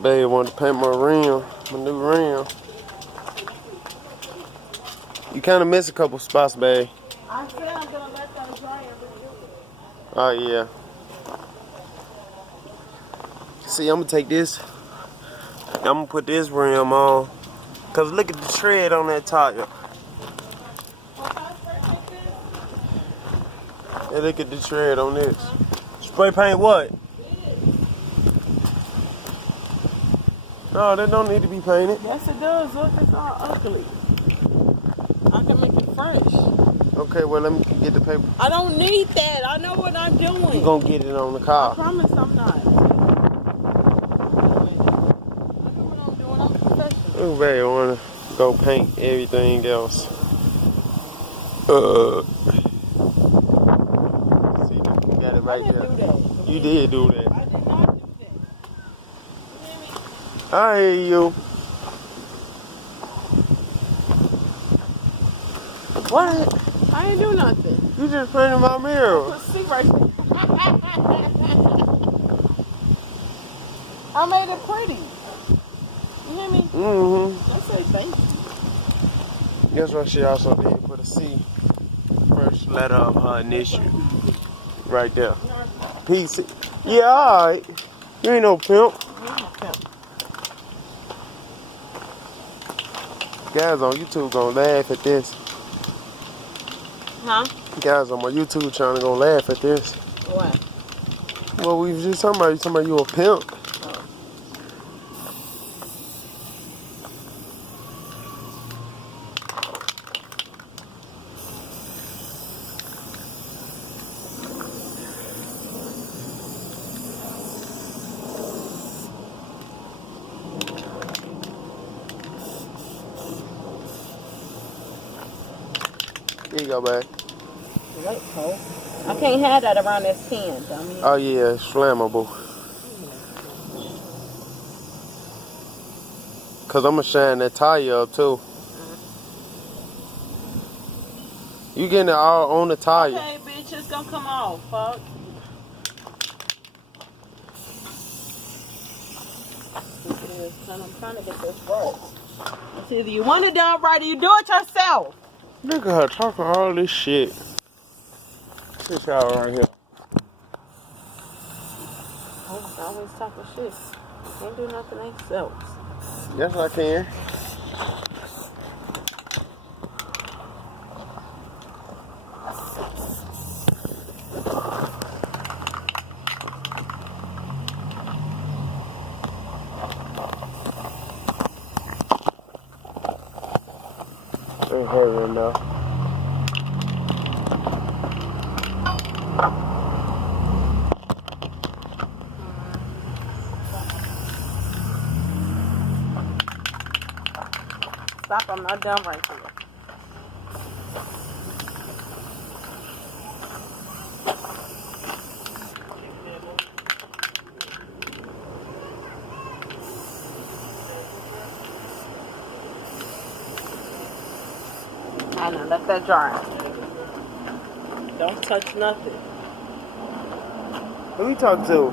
Babe wanted to paint my rim, my new rim. You kind of miss a couple spots, babe. I said I'm gonna let that dry and redo it. Oh yeah. See, I'm gonna take this. I'm gonna put this rim on. Cause look at the tread on that tire. And look at the tread on this. Spray paint what? No, that don't need to be painted. Yes, it does. Look, it's all ugly. I can make it fresh. Okay, well, let me get the paper. I don't need that. I know what I'm doing. You gonna get it on the I car. promise I'm not. I know what I'm doing. I'm professional. Oh, babe, I wanna go paint everything else. See, you got it right I didn't there. do that. You did do that. I did not do that. You hear me? I hear you. What? I ain't do nothing. You just painted my mirror. Put C right there. I made it pretty. You hear me? Mm-hmm. I say thank you. Guess what she also did? Put a C. First letter of her initial. Right there. PC. Yeah, alright. You ain't no pimp. Guys on YouTube gonna laugh at this. Huh? Guys on my YouTube channel gonna laugh at this. What? Well, we was just talking about you a pimp. Here you go, babe. Wait, Cole. I can't have that around this can, dummy. Oh yeah, it's flammable. Cause I'm gonna shine that tire up too. You getting it all on the tire. Okay, bitch, it's gonna come off, fuck. I'm trying to get this right. It's either you want it done right or you do it yourself. Look at her talking all this shit. This y'all right here. Oh, always talking shit. Can't do nothing themselves. Yes, I can. Ain't heavy enough. Stop, I'm not done right here. I know, let that dry. Don't touch nothing. Who you talking to?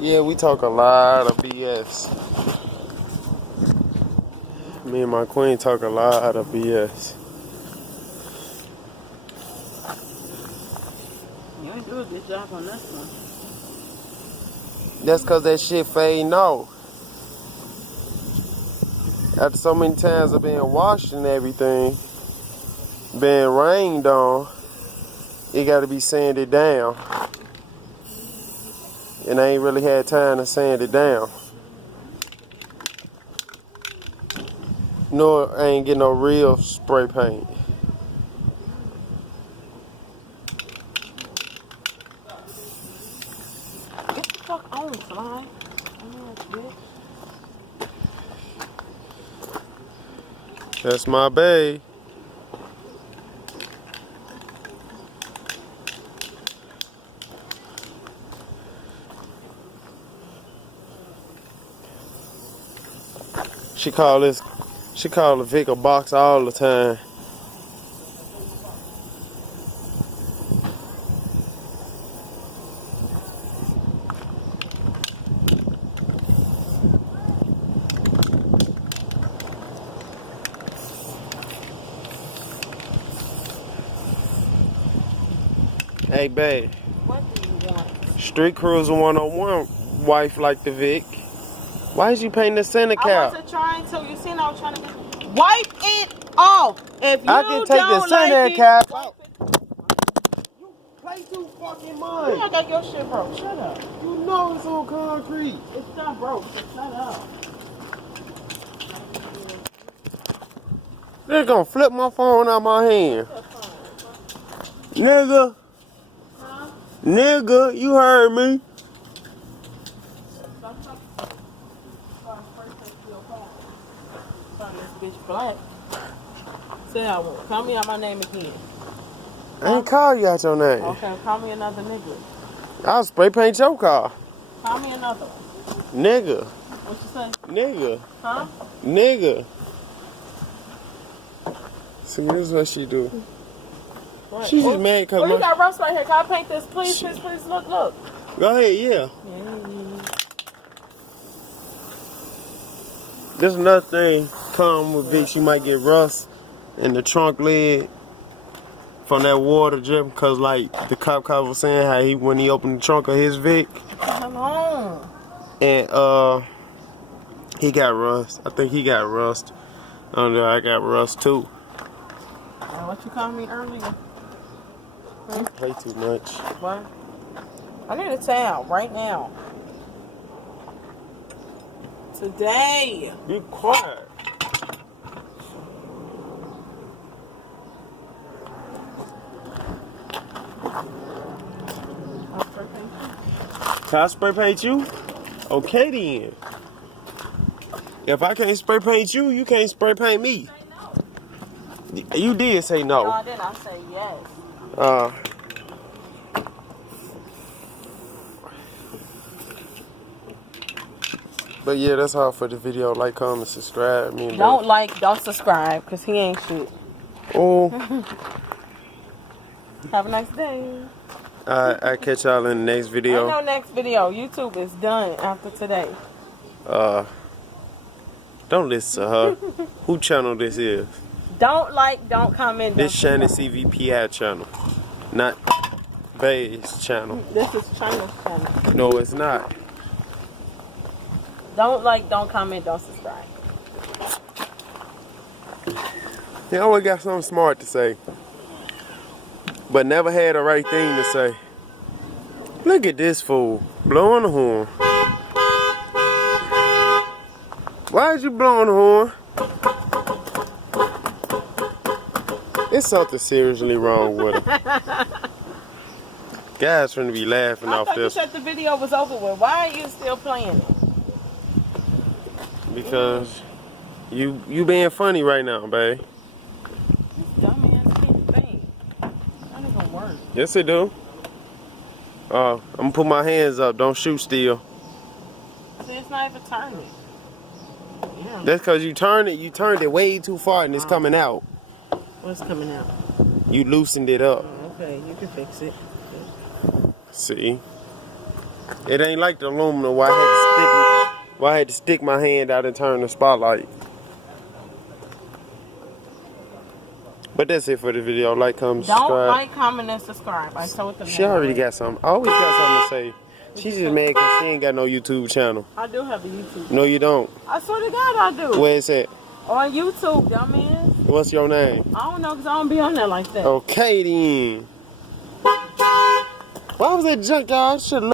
Yeah, we talk a lot of BS. Me and my queen talk a lot of BS. You ain't do a good job on this one. That's cause that shit fading off. After so many times of being washed and everything, being rained on, it gotta be sanded down. And I ain't really had time to sand it down. Nor I ain't getting no real spray paint. Get the fuck on, Sly. Bitch. That's my bae. She call the Vic a box all the time. Hey, babe. What do you want? Street Cruiser 101 wife like the Vic. Why is you painting the Santa I cap? wasn't trying to. You seen I was trying to wipe it off. If you I can take the don't Santa like cap it, out. You play too fucking you much. I got your shit broke. Shut up. You know it's on concrete. It's not broke. So shut up. They're gonna flip my phone out my hand. Nigga. Huh? Nigga, you heard me. This bitch black. Say I won't. Call me out my name again. I ain't call you out your name. Okay, call me another nigga. I'll spray paint your car. Call me another one. Nigga. What you say? Nigga. Huh? Nigga. See, this is what she do. What? She's just mad Oh, you because got rust right here. Can I paint this? Please, please, please. Look, look. Go ahead, yeah. There's another thing. Come with Vic, she might get rust in the trunk lid from that water dripping. Cause like the cop was saying how when he opened the trunk of his Vic Come on. and he got rust. I think he got rust. I got rust too. What you called me earlier? Play too much. What? I need a towel right now. Today. Be quiet. Can I spray paint you? Okay then. If I can't spray paint you, you can't spray paint me. You did say No, no. I didn't. I say yes. But yeah, that's all for the video. Like, comment, subscribe. Me and Don't like, don't subscribe, because he ain't shit. Oh. Have a nice day. I catch y'all in the next video. Ain't no next video. YouTube is done after today. Don't listen to her. Who channel this is? Don't like, don't comment. This don't Shannon CVPI channel, not Bay's channel. This is China's channel. No, it's not. Don't like, don't comment, don't subscribe. He always got something smart to say, but never had the right thing to say. Look at this fool blowing the horn. Why is you blowing the horn? It's something seriously wrong with him. Guys finna be laughing I off thought you this said the video was over with. Why are you still playing it? because you being funny right now, babe. This dumbass can't think. That ain't gonna work. Yes, it do. I'm gonna put my hands up. Don't shoot still. See, it's not even turning. Yeah. That's because you turned it way too far and it's coming out. What's coming out? You loosened it up. Oh, okay, you can fix it. See? It ain't like the aluminum where I had to stick my hand out and turn the spotlight. But that's it for the video. Like, comment, subscribe. Don't like, comment, and subscribe. I told them. She already got something. I always got something to say. She's just mad because she ain't got no YouTube channel. I do have a YouTube. No, you don't. I swear to God, I do. Where is it? On YouTube, dumbass. What's your name? I don't know, because I don't be on there like that. Okay, then. Why was that junk, y'all? I should